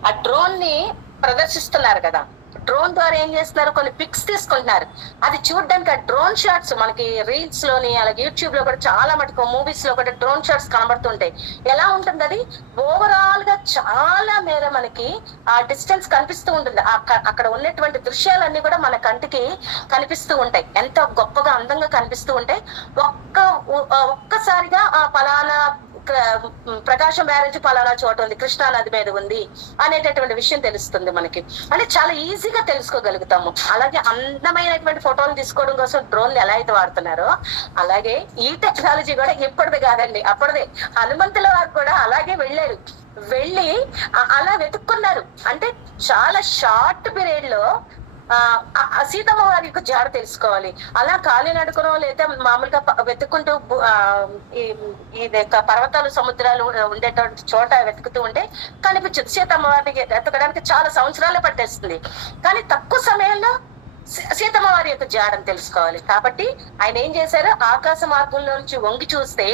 ఆ డ్రోన్ ని ప్రదర్శిస్తున్నారు కదా. డ్రోన్ ద్వారా ఏం చేస్తున్నారు, కొన్ని పిక్స్ తీసుకుంటున్నారు. అది చూడడానికి ఆ డ్రోన్ షాట్స్ మనకి రీల్స్ లోని అలాగే యూట్యూబ్ లో కూడా చాలా మటుకు మూవీస్ లో కూడా డ్రోన్ షాట్స్ కనబడుతుంటాయి. ఎలా ఉంటుంది అది, ఓవరాల్ గా చాలా మేర మనకి ఆ డిస్టెన్స్ కనిపిస్తూ ఉంటుంది. అక్కడ ఉన్నటువంటి దృశ్యాలన్నీ కూడా మన కంటికి కనిపిస్తూ ఉంటాయి, ఎంత గొప్పగా అందంగా కనిపిస్తూ ఉంటాయి. ఒక్కసారిగా ఆ పలానా ప్రకాశం బ్యారేజ్ పలానా చోట ఉంది, కృష్ణా నది మీద ఉంది అనేటటువంటి విషయం తెలుస్తుంది మనకి. అంటే చాలా ఈజీగా తెలుసుకోగలుగుతాము. అలాగే అందమైనటువంటి ఫోటోలు తీసుకోవడం కోసం డ్రోన్లు ఎలా అయితే వాడుతున్నారో, అలాగే ఈ టెక్నాలజీ కూడా ఇప్పటిది కాదండి, అప్పటిదే. హనుమంతుల వారు కూడా అలాగే వెళ్ళారు, వెళ్ళి అలా వెతుక్కున్నారు. అంటే చాలా షార్ట్ పీరియడ్ లో సీతమ్మ వారి యొక్క జాడ తెలుసుకోవాలి. అలా కాలి నడుకునో లేదా మామూలుగా వెతుక్కుంటూ ఈ పర్వతాలు సముద్రాలు ఉండేటువంటి చోట వెతుకుతూ ఉంటే కనిపించదు. సీతమ్మ వారిని వెతకడానికి చాలా సంవత్సరాలే పట్టేస్తుంది, కానీ తక్కువ సమయంలో సీతమ్మ వారి యొక్క జాడను తెలుసుకోవాలి. కాబట్టి ఆయన ఏం చేశారు, ఆకాశ మార్గంలో నుంచి వంగి చూస్తే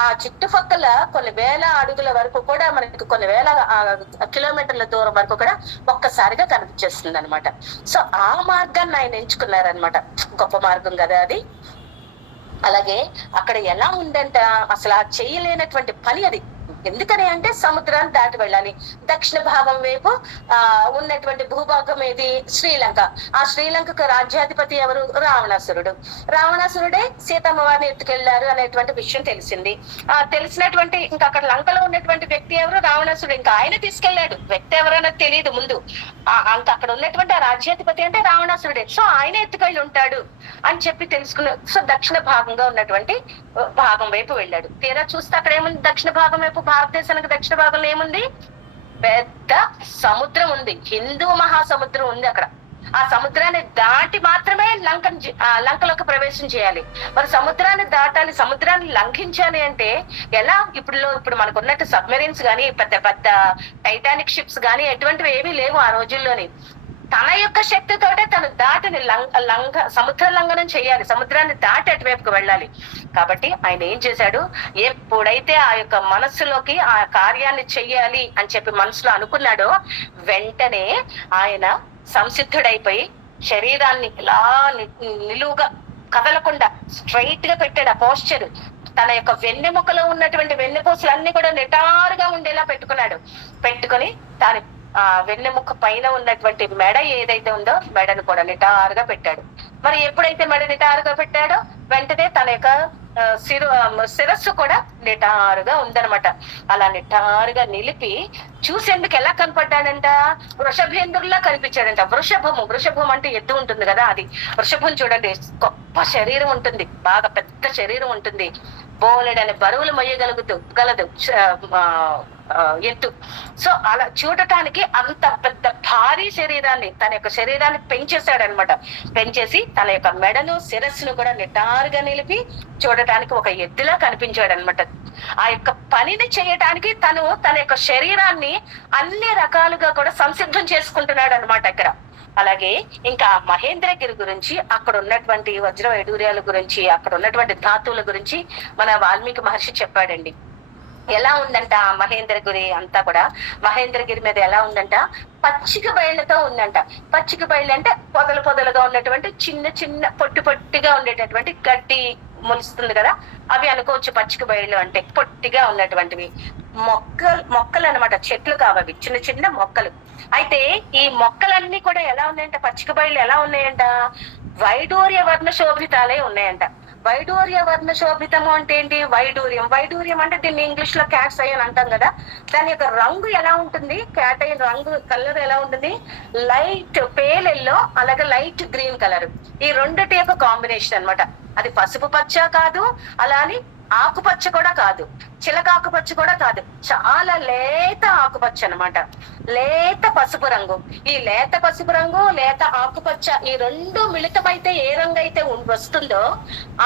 ఆ చుట్టుపక్కల కొన్ని వేల అడుగుల వరకు కూడా మనకి, కొన్ని వేల కిలోమీటర్ల దూరం వరకు కూడా ఒక్కసారిగా కనిపించేస్తుంది అనమాట. సో ఆ మార్గాన్ని ఆయన ఎంచుకున్నారనమాట. గొప్ప మార్గం కదా అది. అలాగే అక్కడ ఎలా ఉందంట, అసలు ఆ చేయలేనటువంటి పని అది. ఎందుకని అంటే సముద్రాన్ని దాటి వెళ్ళాలి. దక్షిణ భాగం వైపు ఉన్నటువంటి భూభాగం ఏది, శ్రీలంక. ఆ శ్రీలంకకు రాజ్యాధిపతి ఎవరు, రావణాసురుడు. రావణాసురుడే సీతమ్మ వారిని ఎత్తుకెళ్లారు అనేటువంటి విషయం తెలిసింది. తెలిసినటువంటి ఇంకా అక్కడ లంకలో ఉన్నటువంటి వ్యక్తి ఎవరు, రావణాసురుడు. ఇంకా ఆయన తీసుకెళ్లాడు, వ్యక్తి ఎవరన్నది తెలియదు ముందు. ఇంకా అక్కడ ఉన్నటువంటి ఆ రాజ్యాధిపతి అంటే రావణాసురుడే. సో ఆయన ఎత్తుకెళ్ళి ఉంటాడు అని చెప్పి తెలుసుకున్న. సో దక్షిణ భాగంగా ఉన్నటువంటి భాగం వైపు వెళ్ళాడు. తీరా చూస్తే అక్కడ ఏముంది, దక్షిణ భాగం వైపు, భారతదేశానికి దక్షిణ భాగంలో ఏముంది, పెద్ద సముద్రం ఉంది, హిందూ మహాసముద్రం ఉంది అక్కడ. ఆ సముద్రాన్ని దాటి మాత్రమే లంకలోకి ప్రవేశం చేయాలి. మరి సముద్రాన్ని దాటాలి, సముద్రాన్ని లంఘించాలి అంటే ఎలా? ఇప్పుడు మనకు ఉన్నట్టు సబ్మెరీన్స్ గానీ, పెద్ద పెద్ద టైటానిక్ షిప్స్ గానీ ఎటువంటివి ఏమీ లేవు ఆ రోజుల్లోని. తన యొక్క శక్తితోటే తను దాటిని సముద్ర లంఘనం చేయాలి, సముద్రాన్ని దాటి అటువైపుకు వెళ్ళాలి. కాబట్టి ఆయన ఏం చేశాడు, ఎప్పుడైతే ఆ యొక్క మనస్సులోకి ఆ కార్యాన్ని చెయ్యాలి అని చెప్పి మనసులో అనుకున్నాడో, వెంటనే ఆయన సంసిద్ధుడైపోయి శరీరాన్ని ఇలా నిలువుగా కదలకుండా స్ట్రైట్ గా పెట్టాడు. ఆ పోస్చర్ తన యొక్క వెన్నెముకలో ఉన్నటువంటి వెన్నెపూసలన్నీ కూడా నిటారుగా ఉండేలా పెట్టుకొని దాని వెన్నెముక పైన ఉన్నటువంటి మెడ ఏదైతే ఉందో మెడను కూడా నిటారుగా పెట్టాడు. మరి ఎప్పుడైతే మెడ నిటారుగా పెట్టాడో వెంటనే తన యొక్క శిరస్సు కూడా నిటారుగా ఉందనమాట. అలా నిటారుగా నిలిపి చూసేందుకు ఎలా కనపడ్డాడంట, వృషభేంద్రుల్లా కనిపించాడంట. వృషభం అంటే ఎద్దు ఉంటుంది కదా, అది వృషభం. చూడండి, గొప్ప శరీరం ఉంటుంది, బాగా పెద్ద శరీరం ఉంటుంది, బోలెడని బరువులు మొయ్యగలదు. ఎత్తు. సో అలా చూడటానికి అంత పెద్ద భారీ శరీరాన్ని, తన యొక్క శరీరాన్ని పెంచేశాడనమాట. పెంచేసి తన యొక్క మెడను శిరస్సును కూడా నిటారుగా నిలిపి చూడటానికి ఒక ఎద్దులా కనిపించాడు అనమాట. ఆ యొక్క పనిని చేయటానికి తను తన యొక్క శరీరాన్ని అన్ని రకాలుగా కూడా సంసిద్ధం చేసుకుంటున్నాడు అనమాట ఇక్కడ. అలాగే ఇంకా మహేంద్రగిరి గురించి, అక్కడ ఉన్నటువంటి వజ్ర వైడూర్యాల గురించి, అక్కడ ఉన్నటువంటి ధాతువుల గురించి మన వాల్మీకి మహర్షి చెప్పాడండి. ఎలా ఉందంట ఆ మహేంద్రగిరి అంతా కూడా, మహేంద్రగిరి మీద ఎలా ఉందంట, పచ్చిక బయళ్ళతో ఉందంట. పచ్చిక బయళ్ళు అంటే పొదలు పొదలుగా ఉన్నటువంటి చిన్న చిన్న పొట్టి పొట్టిగా ఉండేటటువంటి గడ్డి మొలుస్తుంది కదా, అవి అనుకోవచ్చు పచ్చిక బయళ్ళు అంటే. పొట్టిగా ఉన్నటువంటివి మొక్కలు అనమాట, చెట్లు కావవి, చిన్న చిన్న మొక్కలు. అయితే ఈ మొక్కలన్నీ కూడా ఎలా ఉన్నాయంట, పచ్చిక బయళ్ళు ఎలా ఉన్నాయంట, వైడూర్య వర్ణ శోభితాలే ఉన్నాయంట. వైడూర్య వర్ణ శోభితము అంటే ఏంటి, వైడూర్యం. వైడూర్యం అంటే దీన్ని ఇంగ్లీష్ లో క్యాట్స్ ఐ అని అంటాం కదా. దాని యొక్క రంగు ఎలా ఉంటుంది, క్యాట్ ఐ రంగు కలర్ ఎలా ఉంటుంది, లైట్ పేల్ ఎల్లో, అలాగే లైట్ గ్రీన్ కలర్. ఈ రెండిటి యొక్క కాంబినేషన్ అనమాట. అది పసుపు పచ్చ కాదు, అలాని ఆకుపచ్చ కూడా కాదు, చిలక ఆకుపచ్చ కూడా కాదు, చాలా లేత ఆకుపచ్చ అనమాట. లేత పసుపు రంగు. ఈ లేత పసుపు రంగు, లేత ఆకుపచ్చ, ఈ రెండు మిళితమైతే ఏ రంగు అయితే వస్తుందో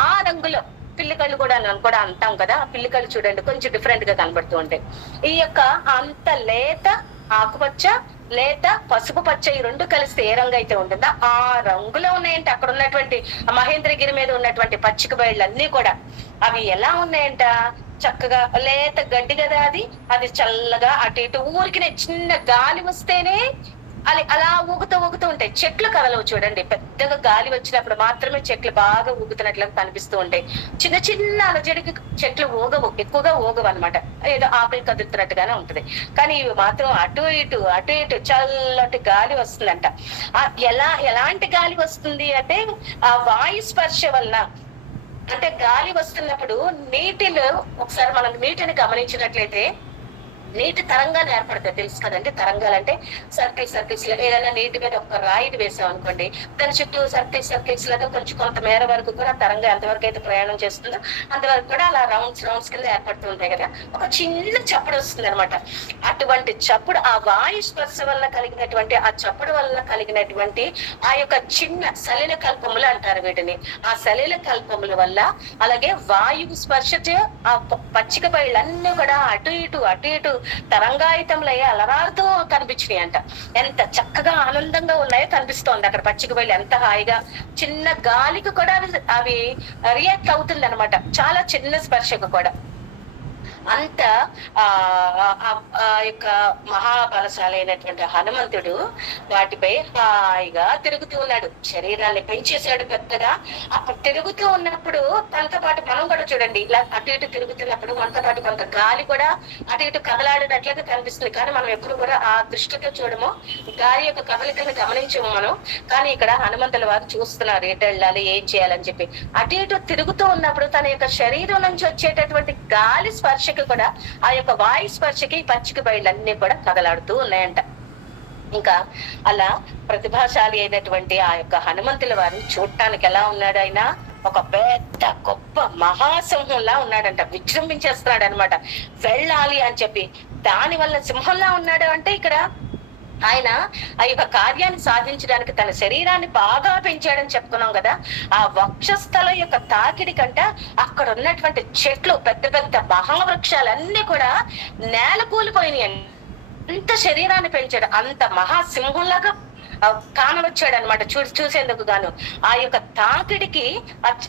ఆ రంగులో పిల్లికళ్ళు కూడా అంటాం కదా, పిల్లికళ్ళు చూడండి కొంచెం డిఫరెంట్ గా కనబడుతూ ఉంటాయి. ఈ యొక్క అంత లేత ఆకుపచ్చ, లేత పసుపు పచ్చ, ఈ రెండు కలిస్తే ఏ రంగు అయితే ఉంటుందో ఆ రంగులో ఉన్నాయంటే అక్కడ ఉన్నటువంటి మహేంద్రగిరి మీద ఉన్నటువంటి పచ్చిక బయళ్ళన్నీ కూడా. అవి ఎలా ఉన్నాయంట, చక్కగా లేత గడ్డి కదా, అది చల్లగా అటు ఇటు ఊరికి చిన్న గాలి వస్తేనే అది అలా ఊగుతూ ఉంటాయి. చెట్లు కదలవు చూడండి, పెద్దగా గాలి వచ్చినప్పుడు మాత్రమే చెట్లు బాగా ఊగుతున్నట్లుగా కనిపిస్తూ ఉంటాయి. చిన్న చిన్న అలజడికి చెట్లు ఊగవు, ఎక్కువగా ఊగవు అనమాట, ఏదో ఆకులు కదులుతున్నట్టుగానే ఉంటది. కానీ ఇవి మాత్రం అటు ఇటు చల్లటి గాలి వస్తుందంట. ఎలాంటి గాలి వస్తుంది అంటే ఆ వాయు స్పర్శ వలన. అంటే గాలి వస్తున్నప్పుడు నీటిలో ఒకసారి మనం నీటిని గమనించినట్లయితే నీటి తరంగాలు ఏర్పడతాయి, తెలుసు కదండి. తరంగాలు అంటే సర్కిల్స్ ఏదైనా నీటి మీద ఒక రాయిని వేసాం అనుకోండి, దాని చుట్టూ సర్కిల్స్ లాగా కొంత మేర వరకు కూడా తరంగా ఎంతవరకు అయితే ప్రయాణం చేస్తుందో అంతవరకు కూడా అలా రౌండ్స్ కింద ఏర్పడుతూ ఉంటాయి కదా. ఒక చిన్న చప్పుడు వస్తుంది అనమాట. అటువంటి చప్పుడు ఆ వాయు స్పర్శ వల్ల కలిగినటువంటి, ఆ చప్పుడు వల్ల కలిగినటువంటి ఆ యొక్క చిన్న సలిల కల్పములు అంటారు వీటిని. ఆ సలిల కల్పముల వల్ల, అలాగే వాయువు స్పర్శతో ఆ పచ్చిక బయళ్ళన్నీ కూడా అటు ఇటు తరంగాయుతంలయ్యి అలరారుతూ కనిపించినాయి అంట. ఎంత చక్కగా ఆనందంగా ఉన్నాయో కనిపిస్తోంది అక్కడ పచ్చిక బయలు. ఎంత హాయిగా చిన్న గాలికి కూడా అవి రియాక్ట్ అవుతుంది అనమాట, చాలా చిన్న స్పర్శకు కూడా. అంత ఆ యొక్క మహాబలశాలి అయినటువంటి హనుమంతుడు వాటిపై హాయిగా తిరుగుతూ ఉన్నాడు. శరీరాన్ని పెంచేశాడు పెద్దగా. అప్పుడు తిరుగుతూ ఉన్నప్పుడు తనతో పాటు మనం కూడా చూడండి, ఇలా అటు ఇటు తిరుగుతున్నప్పుడు మనతో పాటు కొంత గాలి కూడా అటు ఇటు కదలాడినట్లుగా కనిపిస్తుంది. కానీ మనం ఎప్పుడు కూడా ఆ దృష్టితో చూడము, గాలి యొక్క కదలికలను గమనించము మనం. కానీ ఇక్కడ హనుమంతుల వారు చూస్తున్నారు ఎటు వెళ్ళాలి, ఏం చేయాలని చెప్పి. అటు ఇటు తిరుగుతూ ఉన్నప్పుడు తన యొక్క శరీరం నుంచి వచ్చేటటువంటి గాలి స్పర్శ కూడా, ఆ యొక్క వాయు స్పర్శకి పచ్చిక బయళ్ళన్నీ కూడా కదలాడుతూ ఉన్నాయంట. ఇంకా అలా ప్రతిభాశాలి అయినటువంటి ఆ యొక్క హనుమంతుల వారు చూడటానికి ఎలా ఉన్నాడు, ఆయన ఒక పెద్ద గొప్ప మహాసింహంలా ఉన్నాడంట. విజృంభించేస్తున్నాడు అనమాట వెళ్ళాలి అని చెప్పి. దాని వల్ల సింహంలా ఉన్నాడు అంటే ఇక్కడ ఆయన ఆ యొక్క కార్యాన్ని సాధించడానికి తన శరీరాన్ని బాగా పెంచాడని చెప్పుకున్నాం కదా. ఆ వక్షస్థల యొక్క తాకిడి కంట అక్కడ ఉన్నటువంటి చెట్లు, పెద్ద మహావృక్షాలన్నీ కూడా నేల కూలిపోయినాయి. అంత శరీరాన్ని పెంచాడు, అంత మహాసింహంలాగా కానవచ్చాడు అనమాట చూసేందుకు గాను. ఆ యొక్క తాకిడికి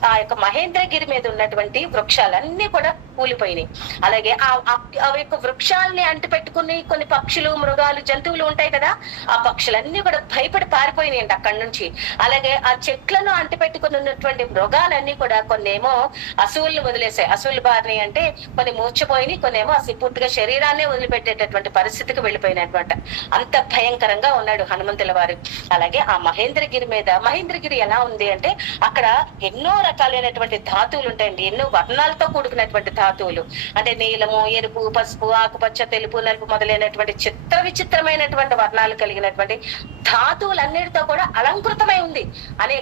ఆ యొక్క మహేంద్రగిరి మీద ఉన్నటువంటి వృక్షాలన్నీ కూడా కూలిపోయినాయి. అలాగే ఆ యొక్క వృక్షాలని అంటి పెట్టుకుని కొన్ని పక్షులు, మృగాలు, జంతువులు ఉంటాయి కదా, ఆ పక్షులన్నీ కూడా భయపడి పారిపోయినాయి అంట అక్కడి నుంచి. అలాగే ఆ చెట్లను అంటి పెట్టుకుని ఉన్నటువంటి మృగాలన్నీ కూడా కొన్నేమో అసువులను వదిలేసాయి. అసువులు బారిని అంటే కొన్ని మూర్చిపోయినాయి, కొన్నేమో అసలు పూర్తిగా శరీరాన్నే వదిలిపెట్టేటటువంటి పరిస్థితికి వెళ్ళిపోయినటువంటి. అంత భయంకరంగా ఉన్నాడు హనుమంతుల వారి అలాగే ఆ మహేంద్రగిరి ఎలా ఉంది అంటే అక్కడ ఎన్నో రకాలైనటువంటి ధాతువులు ఉంటాయండి, ఎన్నో వర్ణాలతో కూడుకున్నటువంటి ధాతువులు. అంటే నీలము, ఎరుపు, పసుపు, ఆకుపచ్చ, తెలుపు, నలుపు మొదలైనటువంటి విచిత్రమైనటువంటి వర్ణాలు కలిగినటువంటి ధాతువులన్నిటితో కూడా అలంకృతమై ఉంది. అని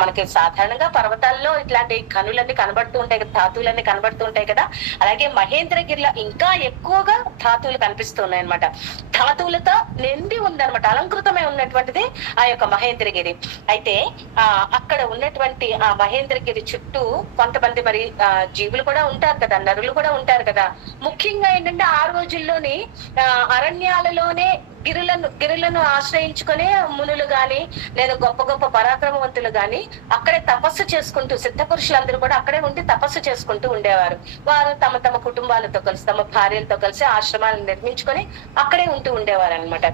మనకి సాధారణంగా పర్వతాల్లో ఇట్లాంటి కనులన్నీ కనబడుతూ ఉంటాయి కదా, ధాతువులన్నీ కనబడుతూ ఉంటాయి కదా. అలాగే మహేంద్రగిరిలో ఇంకా ఎక్కువగా ధాతువులు కనిపిస్తున్నాయి అనమాట. ధాతువులతో నిండి ఉందన్నమాట, అలంకృతమై ఉన్నటువంటిది ఆ యొక్క మహేంద్రగిరి. అయితే అక్కడ ఉన్నటువంటి ఆ మహేంద్రగిరి చుట్టూ కొంతమంది మరి జీవులు కూడా ఉంటారు కదా, నరులు కూడా ఉంటారు కదా. ముఖ్యంగా ఏంటంటే ఆ రోజుల్లోని అరణ్యాలలోనే గిరులను ఆశ్రయించుకునే మునులు గాని లేదా గొప్ప గొప్ప పరాక్రమవంతులు గాని అక్కడే తపస్సు చేసుకుంటూ, సిద్ధ పురుషులందరూ కూడా అక్కడే ఉండి తపస్సు చేసుకుంటూ ఉండేవారు. వారు తమ తమ కుటుంబాలతో కలిసి, తమ భార్యలతో కలిసి ఆశ్రమాలను నిర్మించుకొని అక్కడే ఉంటూ ఉండేవారు అనమాట.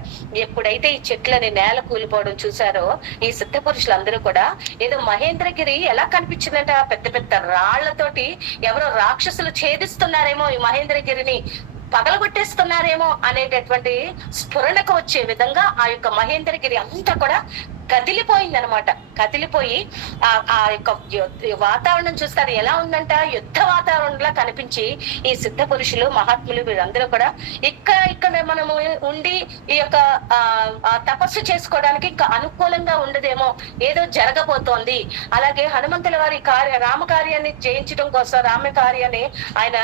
ఎప్పుడైతే ఈ చెట్లని నేల కూలిపోవడం చూసారో ఈ సిద్ధ పురుషులందరూ కూడా ఏదో మహేంద్రగిరి ఎలా కనిపించిందంట, పెద్ద పెద్ద రాళ్లతోటి ఎవరో రాక్షసులు ఛేదిస్తున్నారేమో, ఈ మహేంద్రగిరిని పగలగొట్టేస్తున్నారేమో అనేటటువంటి స్ఫురణకు వచ్చే విధంగా ఆ యొక్క మహేంద్రగిరి అంతా కూడా కదిలిపోయింది అనమాట. కదిలిపోయి ఆ యొక్క వాతావరణం చూస్తారు ఎలా ఉందంట, యుద్ధ వాతావరణంలా కనిపించి ఈ సిద్ధ పురుషులు, మహాత్ములు వీరందరూ కూడా ఇక్కడ మనము ఉండి ఈ యొక్క తపస్సు చేసుకోవడానికి ఇంకా అనుకూలంగా ఉండదేమో, ఏదో జరగబోతోంది. అలాగే హనుమంతుల వారి రామకార్యాన్ని జయించడం కోసం, రామకార్యాన్ని ఆయన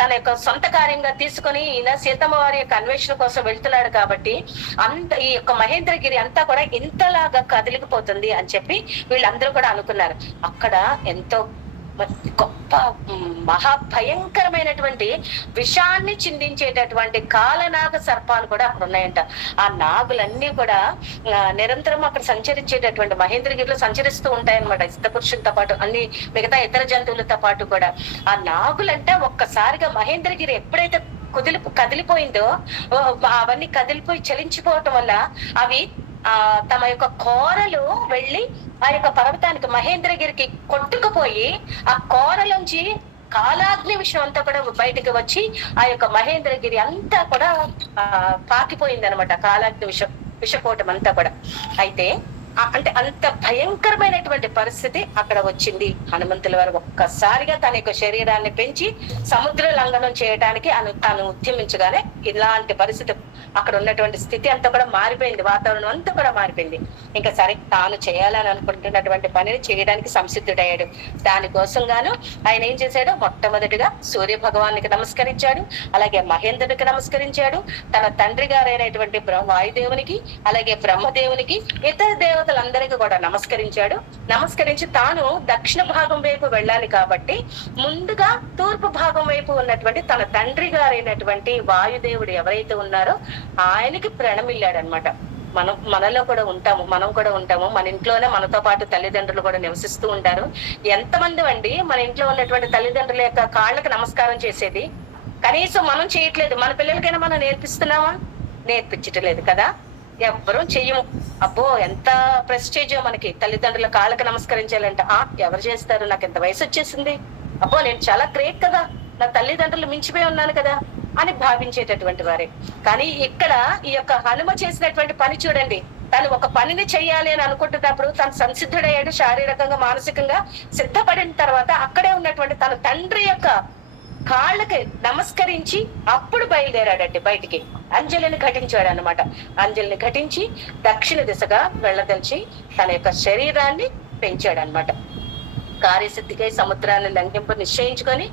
తన యొక్క సొంత కార్యంగా తీసుకొని ఈయన సీతమ్మ వారి యొక్క అన్వేషణ కోసం వెళ్తున్నాడు కాబట్టి ఈ యొక్క మహేంద్రగిరి అంతా కూడా ఇంతలాగా కదిలిపోతుంది అని చెప్పి వీళ్ళందరూ కూడా అనుకున్నారు. అక్కడ ఎంతో గొప్ప మహాభయంకరమైనటువంటి విషాన్ని చిందించేటటువంటి కాలనాగ సర్పాలు కూడా అక్కడ ఉన్నాయంట. ఆ నాగులన్నీ కూడా నిరంతరం అక్కడ సంచరించేటటువంటి మహేంద్రగిరిలో సంచరిస్తూ ఉంటాయన్నమాట, సిద్ధపురుషులతో పాటు అన్ని మిగతా ఇతర జంతువులతో పాటు కూడా. ఆ నాగులంటే ఒక్కసారిగా మహేంద్రగిరి ఎప్పుడైతే కదిలిపోయిందో అవన్నీ కదిలిపోయి చలించిపోవటం వల్ల అవి తమ యొక్క కోరలు వెళ్ళి ఆ యొక్క పర్వతానికి మహేంద్రగిరికి కొట్టుకుపోయి ఆ కోరలోంచి కాలాగ్ని విషయం అంతా కూడా బయటకు వచ్చి ఆ యొక్క మహేంద్రగిరి అంతా కూడా పాకిపోయింది అనమాట, కాలాగ్ని విషపోవటం అంతా కూడా. అయితే అంటే అంత భయంకరమైనటువంటి పరిస్థితి అక్కడ వచ్చింది. హనుమంతుల వారు ఒక్కసారిగా తన యొక్క శరీరాన్ని పెంచి సముద్ర లంఘనం చేయడానికి తాను ఉద్యమించగానే ఇలాంటి పరిస్థితి అక్కడ ఉన్నటువంటి స్థితి అంతా కూడా మారిపోయింది, వాతావరణం అంతా కూడా మారిపోయింది. ఇంకా సరే తాను చేయాలని అనుకుంటున్నటువంటి పనిని చేయడానికి సంసిద్ధుడయ్యాడు. దానికోసం గాను ఆయన ఏం చేశాడు, మొట్టమొదటిగా సూర్య భగవానికి నమస్కరించాడు, అలాగే మహేంద్రుడికి నమస్కరించాడు, తన తండ్రి గారైనటువంటి వాయుదేవునికి, అలాగే బ్రహ్మదేవునికి, ఇతర దేవతలందరికీ కూడా నమస్కరించాడు. నమస్కరించి తాను దక్షిణ భాగం వైపు వెళ్ళాలి కాబట్టి ముందుగా తూర్పు భాగం వైపు ఉన్నటువంటి తన తండ్రి గారైనటువంటి వాయుదేవుడు ఎవరైతే ఉన్నారో ఆయనకి ప్రణమిల్లాడు అనమాట. మనలో కూడా ఉంటాము, మనం కూడా ఉంటాము. మన ఇంట్లోనే మనతో పాటు తల్లిదండ్రులు కూడా నివసిస్తూ ఉంటారు. ఎంతమంది అండి మన ఇంట్లో ఉన్నటువంటి తల్లిదండ్రుల యొక్క కాళ్ళకి నమస్కారం చేసేది? కనీసం మనం చేయట్లేదు. మన పిల్లలకైనా మనం నేర్పిస్తున్నామా? నేర్పించట్లేదు కదా, ఎవ్వరూ చెయ్యము. అబ్బో ఎంత ప్రెస్టేజో మనకి, తల్లిదండ్రుల కాళ్ళకి నమస్కరించాలంట. ఎవరు చేస్తారు, నాకు ఎంత వయసు వచ్చేసింది, అబ్బో నేను చాలా గ్రేట్ కదా, నా తల్లిదండ్రులు మించిపోయి ఉన్నాను కదా అని భావించేటటువంటి వారే. కానీ ఇక్కడ ఈ యొక్క హనుమ చేసినటువంటి పని చూడండి. తను ఒక పనిని చెయ్యాలి అని అనుకుంటున్నప్పుడు తను సంసిద్ధుడయ్యాడు, శారీరకంగా మానసికంగా సిద్ధపడిన తర్వాత అక్కడే ఉన్నటువంటి తన తండ్రి యొక్క కాళ్ళకి నమస్కరించి అప్పుడు బయలుదేరాడండి బయటికి. అంజలిని ఘటించాడు అనమాట. అంజలిని ఘటించి దక్షిణ దిశగా వెళ్ళదలిచి తన యొక్క శరీరాన్ని పెంచాడు అనమాట. కార్యసిద్ధికై సముద్రాన్ని లంఘింపు నిశ్చయించుకొని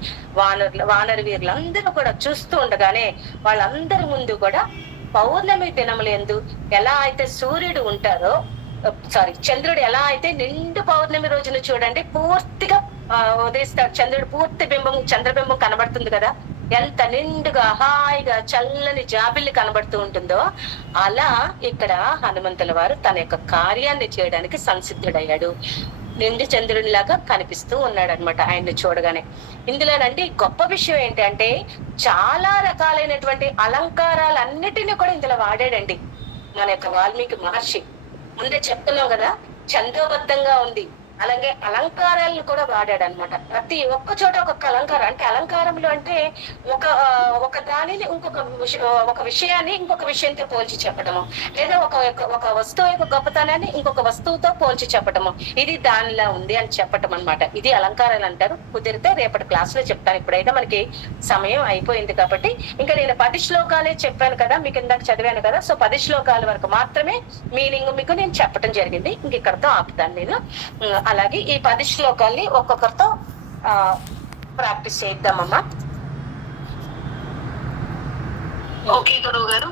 వానర వీరులందరూ కూడా చూస్తూ ఉండగానే వాళ్ళందరి ముందు కూడా పౌర్ణమి దినములందు ఎలా అయితే సూర్యుడు ఉంటారో, చంద్రుడు ఎలా అయితే నిండు పౌర్ణమి రోజున చూడండి పూర్తిగా ఉదయిస్తాడు, చంద్రుడు పూర్తి చంద్రబింబం కనబడుతుంది కదా, ఎంత నిండుగా హాయిగా చల్లని జాబిల్లి కనబడుతూ ఉంటుందో అలా ఇక్కడ హనుమంతుల వారు తన యొక్క కార్యాన్ని చేయడానికి సంసిద్ధుడయ్యాడు. నిండు చంద్రునిలాగా కనిపిస్తూ ఉన్నాడు అనమాట ఆయన్ని చూడగానే. ఇందులోనండి గొప్ప విషయం ఏంటంటే చాలా రకాలైనటువంటి అలంకారాలన్నిటినీ కూడా ఇందులో వాడాడండి మన యొక్క వాల్మీకి మహర్షి. ముందే చెప్తున్నాం కదా, ఛందోబద్ధంగా ఉంది, అలాగే అలంకారాలను కూడా వాడాడు అనమాట. ప్రతి ఒక్క చోట ఒక్కొక్క అలంకారం. అంటే అలంకారంలో అంటే ఒక దానిని ఒక విషయాన్ని ఇంకొక విషయంతో పోల్చి చెప్పడము, లేదా ఒక వస్తువు యొక్క గొప్పతనాన్ని ఇంకొక వస్తువుతో పోల్చి చెప్పడము, ఇది దానిలా ఉంది అని చెప్పటం అనమాట. ఇది అలంకారాలు అంటారు. కుదిరితే రేపటి క్లాస్ లో చెప్తాను. ఇప్పుడైతే మనకి సమయం అయిపోయింది కాబట్టి ఇంకా నేను 10 శ్లోకాలే చెప్పాను కదా, మీకు ఇందాక చదివాను కదా. సో 10 శ్లోకాల వరకు మాత్రమే మీనింగ్ మీకు నేను చెప్పడం జరిగింది. ఇంక ఇక్కడతో ఆపుతాను నేను. అలాగే ఈ 10 శ్లోకాల్ని ఒక్కొక్కరితో ప్రాక్టీస్ చేద్దామమ్మా. ఓకే గురువు గారు.